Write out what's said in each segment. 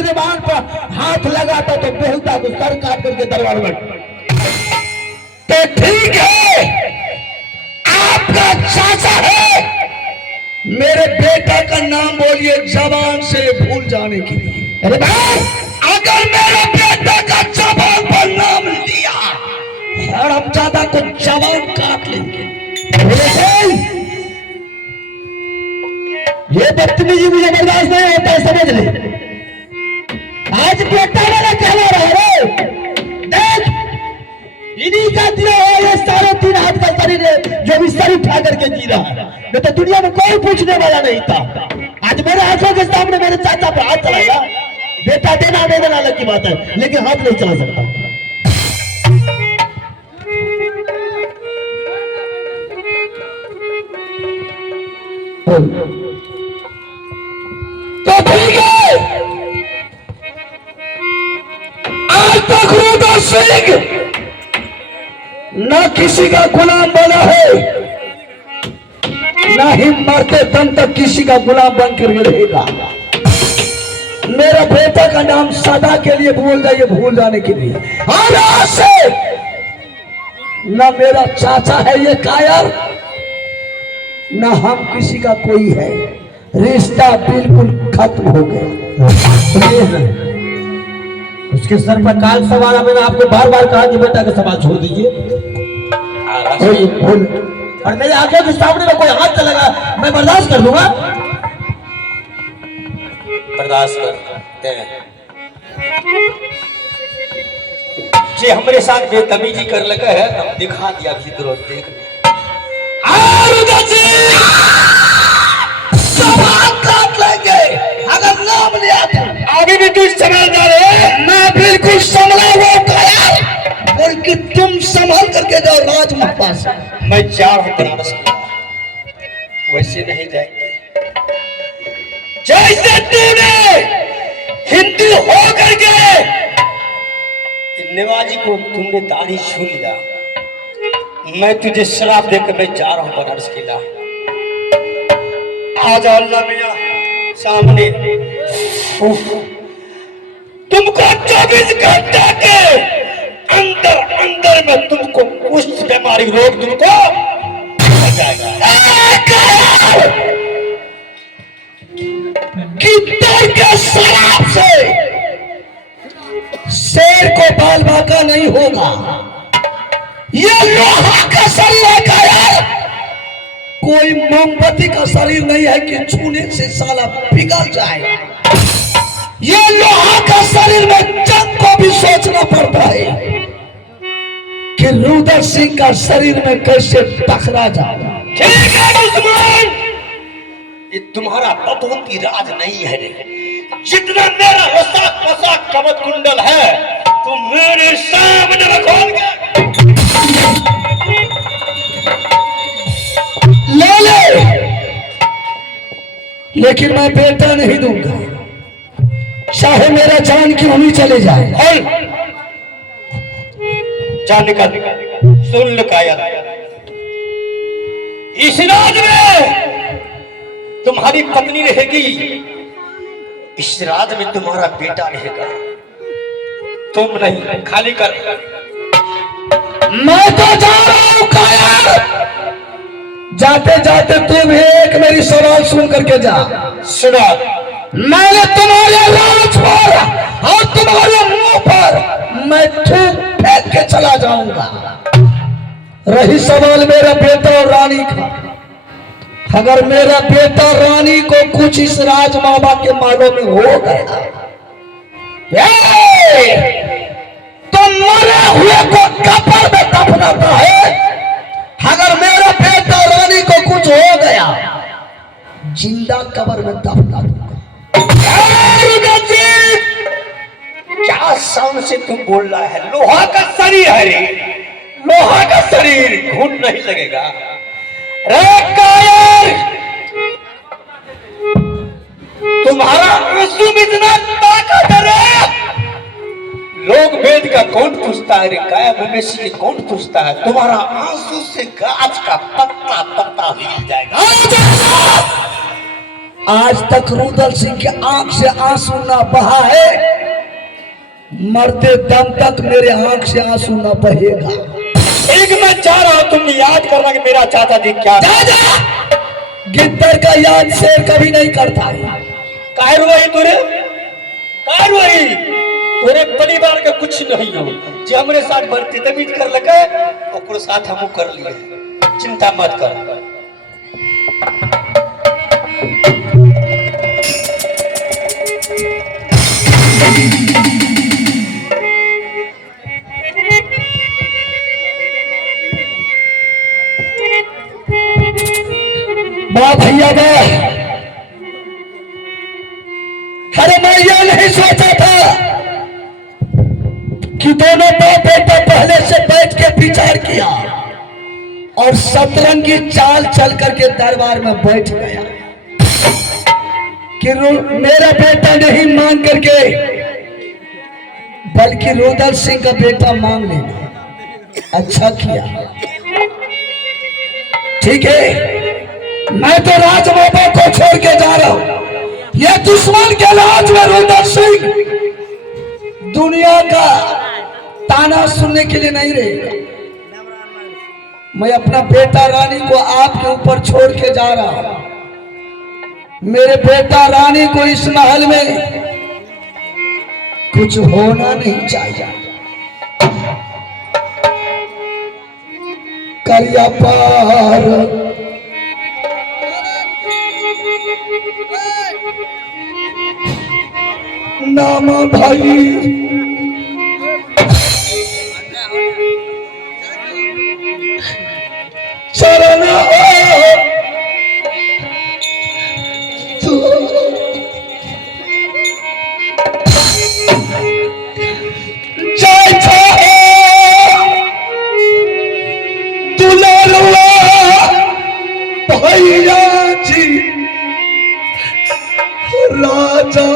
गिरबान पर हाथ लगाता तो बेहुदा को सर काट करके दरबार में। तो ठीक है, आपका चाचा है, मेरे बेटा का नाम बोलिए जबान से भूल जाने के लिए। अरे भाई, अगर मेरे बेटा का जबान पर नाम लिया और हम ज्यादा को जबान काट लेंगे। ये बदतमीजी मुझे बर्दाश्त नहीं होता है, समझ ले। आज बेटा वाला कहला रहा है, देख इन्हीं का दिया है ये सारे 3 हाथ का शरीर है जो बिस्तर उठा करके जी रहा है। नहीं तो दुनिया में कोई पूछने वाला नहीं था। आज मेरे आंखों के सामने मेरे चाचा पर हाथ चलाएगा। बेटा देना दे देना अलग की बात है, लेकिन हाथ नहीं चला सकता। तो ठीक है, आज तक रुद्र सिंह ना किसी का गुलाम बना है, ना ही मरते दम तक किसी का गुलाम बनकर रहेगा। मेरा बेटा का नाम सदा के लिए भूल जाइए, भूल जाने के लिए। और आज से ना मेरा चाचा है ये कायर, ना हम किसी का कोई है। रिश्ता बिल्कुल खत्म हो गया। उसके सर पर काल सवार है। मैंने आपको बार बार कहा कि बेटा का सवाल छोड़ दीजिए। और मेरे आंखों के सामने में कोई हाथ चलेगा, मैं बर्दाश्त कर लूंगा। बर्दाश्त करते हैं जे हमारे साथ बेतमीजी कर लगा है, हम दिखा दिया भीतर देख काट लेंगे अगर नाम लिया था। अभी भी तू समझदार है, मैं बिल्कुल संभला हुआ यार। बल्कि तुम संभाल करके जाओ राज महापास। मैं जा रहा हूं बनारस, वैसे नहीं जाएंगे। जैसे तूने हिंदू हो करके नेवाजी को तुमने दाढ़ी छू लिया, मैं तुझे शराब देकर मैं जा रहा हूं बनारस किला। आ जाओ अल्लाह मियां सामने। तुमको 24 घंटे के अंदर अंदर में तुमको कुछ बीमारी रोग तुमको हो जाएगा। गिद्दड़ के शराब से शेर को बाल बांका नहीं होगा। ये लोहा का शरीर है यार, कोई मोमबत्ती का शरीर नहीं है कि छूने से साला पिघल जाए। ये लोहा का शरीर में जंग को भी सोचना पड़ता है कि रुद्र सिंह का शरीर में कैसे टकरा जाए। ठीक है दुश्मन, ये तुम्हारा बदौती राज नहीं है रे। जितना मेरा रसा कसा कवच कुंडल है तुम मेरे सामने रखोगे। ले ले, लेकिन मैं बेटा नहीं दूंगा, चाहे मेरा जान क्यों ही चले जाए। जाने का सुन ल काया, इस राज में तुम्हारी पत्नी रहेगी, इस राज में तुम्हारा बेटा रहेगा, तुम नहीं। खाली कर। मैं तो जा रहा हूं काया। जाते जाते तुम एक मेरी सवाल सुन करके जा। सुना, मैंने तुम्हारे राज पर और तुम्हारे मुंह पर मैं थूक फेंक के चला जाऊंगा। रही सवाल मेरा बेटा और रानी का, अगर मेरा बेटा रानी को कुछ इस राज बाबा के मालों में हो गया तो मरे हुए को कब्र में दफनाता है। अगर मेरा बेटा रानी को कुछ हो गया जिंदा कब्र में दफना दूंगा। क्या साउंड से तुम बोल रहा है? लोहा का शरीर है रे, लोहा का शरीर, घुन नहीं लगेगा। तुम्हारा आंसू में इतना ताकत है, लोग वेद का कौन पूछता है रे? काया मवेशी के कौन पूछता है? तुम्हारा आंसू से गाछ का पत्ता पत्ता हिल जाएगा। आज तक रुदल सिंह के आंख से आंसू ना बहा है, मरते दम तक मेरे आंख से आंसू ना बहेगा। एक मैं चाह रहा हूं तुम याद करना कि मेरा चाचा जी क्या जा जा, गिद्दर का याद शेर कभी नहीं करता है। कायर हुई तुरे, कायर हुई तोरे परिवार का कुछ नहीं हो जे हमरे साथ बनते तभी कर लगे ओकरो साथ हम कर लिए, चिंता मत कर। वाह भैया वाह, अरे मैं ये नहीं सोचा था कि दोनों बाप बेटा पहले से बैठ के विचार किया और सतरंगी चाल चल करके दरबार में बैठ गया कि मेरा बेटा नहीं मांग करके बल्कि रुदल सिंह का बेटा मांग लेना। अच्छा किया, ठीक है। मैं तो राज बाबा को छोड़ के जा रहा हूं। ये दुश्मन के राज में रुदल सिंह दुनिया का ताना सुनने के लिए नहीं रहेगा। मैं अपना बेटा रानी को आपके ऊपर छोड़ के जा रहा हूं। मेरे बेटा रानी को इस महल में कुछ होना नहीं चाहिए। कलिया पार नाम भाई चरण भैया जी राजा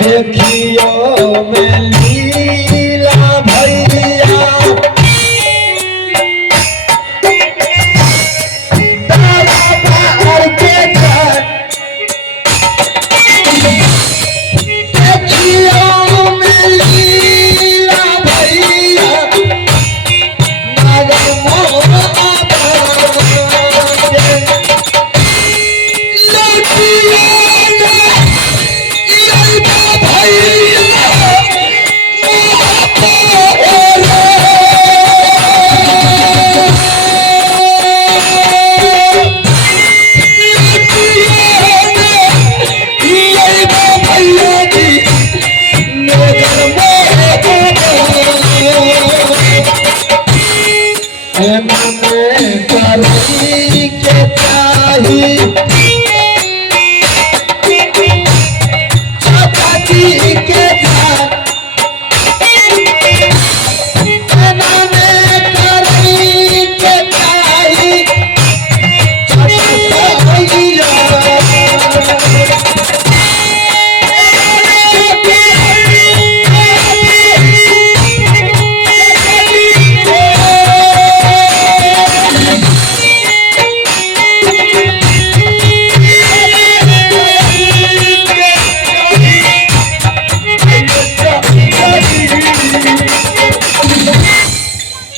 देखियो मैं लीला भैया दरबार के देखियो मैं लीला भैया मगर मोरा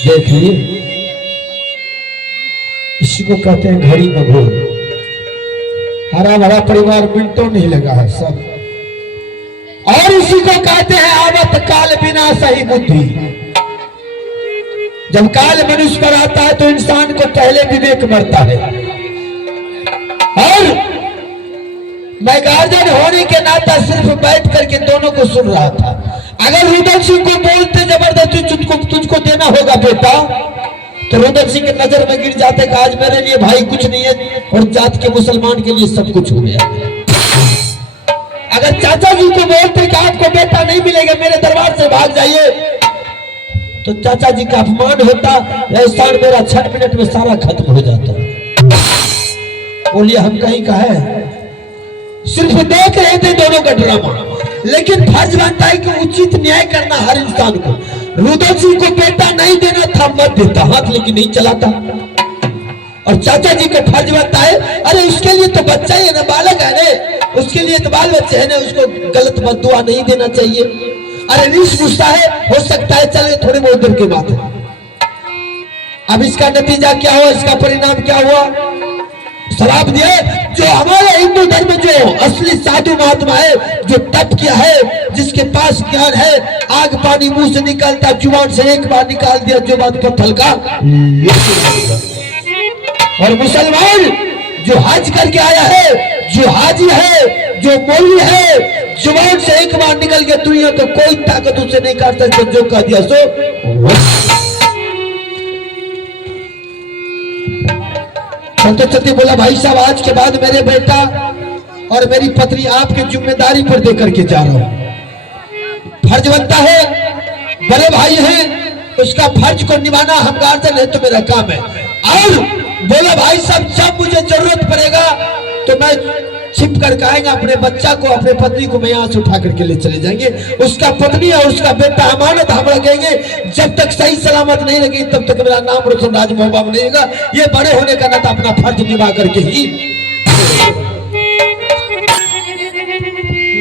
देखिए, इसी को कहते हैं घड़ी में घोल। हरा भरा परिवार मिनटों नहीं लगा है सब। और इसी को कहते हैं आवत काल बिना सही बुद्धि। जब काल मनुष्य पर आता है तो इंसान को पहले विवेक मरता है। और मैं गार्जियन होने के नाता सिर्फ बैठ करके दोनों को सुन रहा था। अगर रुदल सिंह को बोलते जबरदस्ती तुझको देना होगा बेटा, तो रुदल सिंह के नजर में गिर जाते कि आज मेरे लिए भाई कुछ नहीं है और जात के मुसलमान के लिए सब कुछ हो गया। अगर चाचा जी को बोलते कि आपको बेटा नहीं मिलेगा, मेरे दरबार से भाग जाइए, तो चाचा जी का अपमान होता। एहसान मेरा 6 मिनट में सारा खत्म हो जाता। बोलिए हम कहीं का है, सिर्फ देख रहे थे दोनों का ड्रामा। लेकिन फर्ज बनता है कि उचित न्याय करना हर इंसान को। रुदल सिंह को बेटा नहीं देना था, मत देता, हाथ लेकिन नहीं चलाता। और चाचा जी को फर्ज बनता है, अरे उसके लिए तो बच्चा ही है ना, बालक है ना, उसके लिए तो बाल बच्चे है ना, उसको गलत बद्दुआ नहीं देना चाहिए। अरे रीस गुस्सा है, हो सकता है चले थोड़ी बहुत देर की बात है। अब इसका नतीजा क्या हुआ, इसका परिणाम क्या हुआ? शराब दिए। जो हमारे हिंदू धर्म में जो असली साधु महात्मा है, जो तप किया है, जिसके पास ज्ञान है, आग पानी मुंह से निकलता, जुबान से एक बार निकाल दिया जो बात पत्थर का। और मुसलमान जो हज करके आया है, जो हाजी है, जो मौलवी है, जुबान से एक बार निकल गया, दुनिया को कोई ताकत उसे नहीं काट सकता। जो कह दिया सो चलते चलते बोला, भाई साहब आज के बाद मेरे बेटा और मेरी पत्नी आपकी जिम्मेदारी पर देकर के जा रहा हूं। फर्ज बनता है, बड़े भाई हैं, उसका फर्ज को निभाना हम गार्जियन है तो मेरा काम है। और बोला भाई साहब जब मुझे जरूरत पड़ेगा तो मैं छिप कर आएंगे, अपने बच्चा को, अपने पत्नी को मैं यहाँ से उठा करके ले चले जाएंगे। उसका पत्नी और उसका बेटा अमानत हम रखेंगे। जब तक सही सलामत नहीं रहेगी तब तक मेरा नाम रोशन राज मोहब्बा में नहीं होगा। ये बड़े होने का नाता अपना फर्ज निभा करके ही।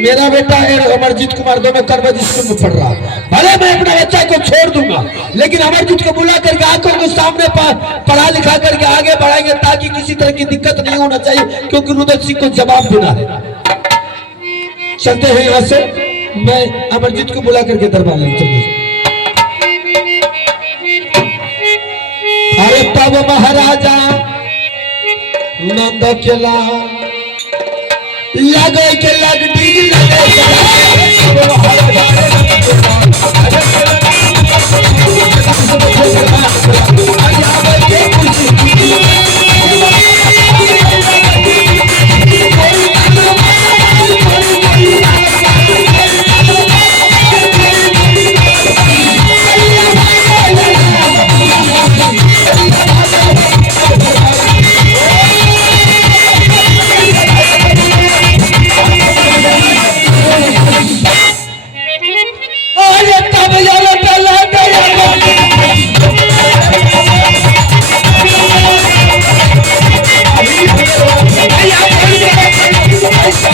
मेरा बेटा अमरजीत कुमार दोनों करवज स्कूल में पढ़ रहा है। भले मैं अपना बच्चा को छोड़ दूंगा, लेकिन अमरजीत को बुला करके आकर के सामने पढ़ा लिखा करके आगे बढ़ाएंगे, ताकि किसी तरह की दिक्कत नहीं होना चाहिए, क्योंकि रुदल सिंह को जवाब देना है। चलते हैं यहाँ से, मैं अमरजीत को बुला करके दरबार ले चलते। अरे तब महाराजा नंद केला लगे के लग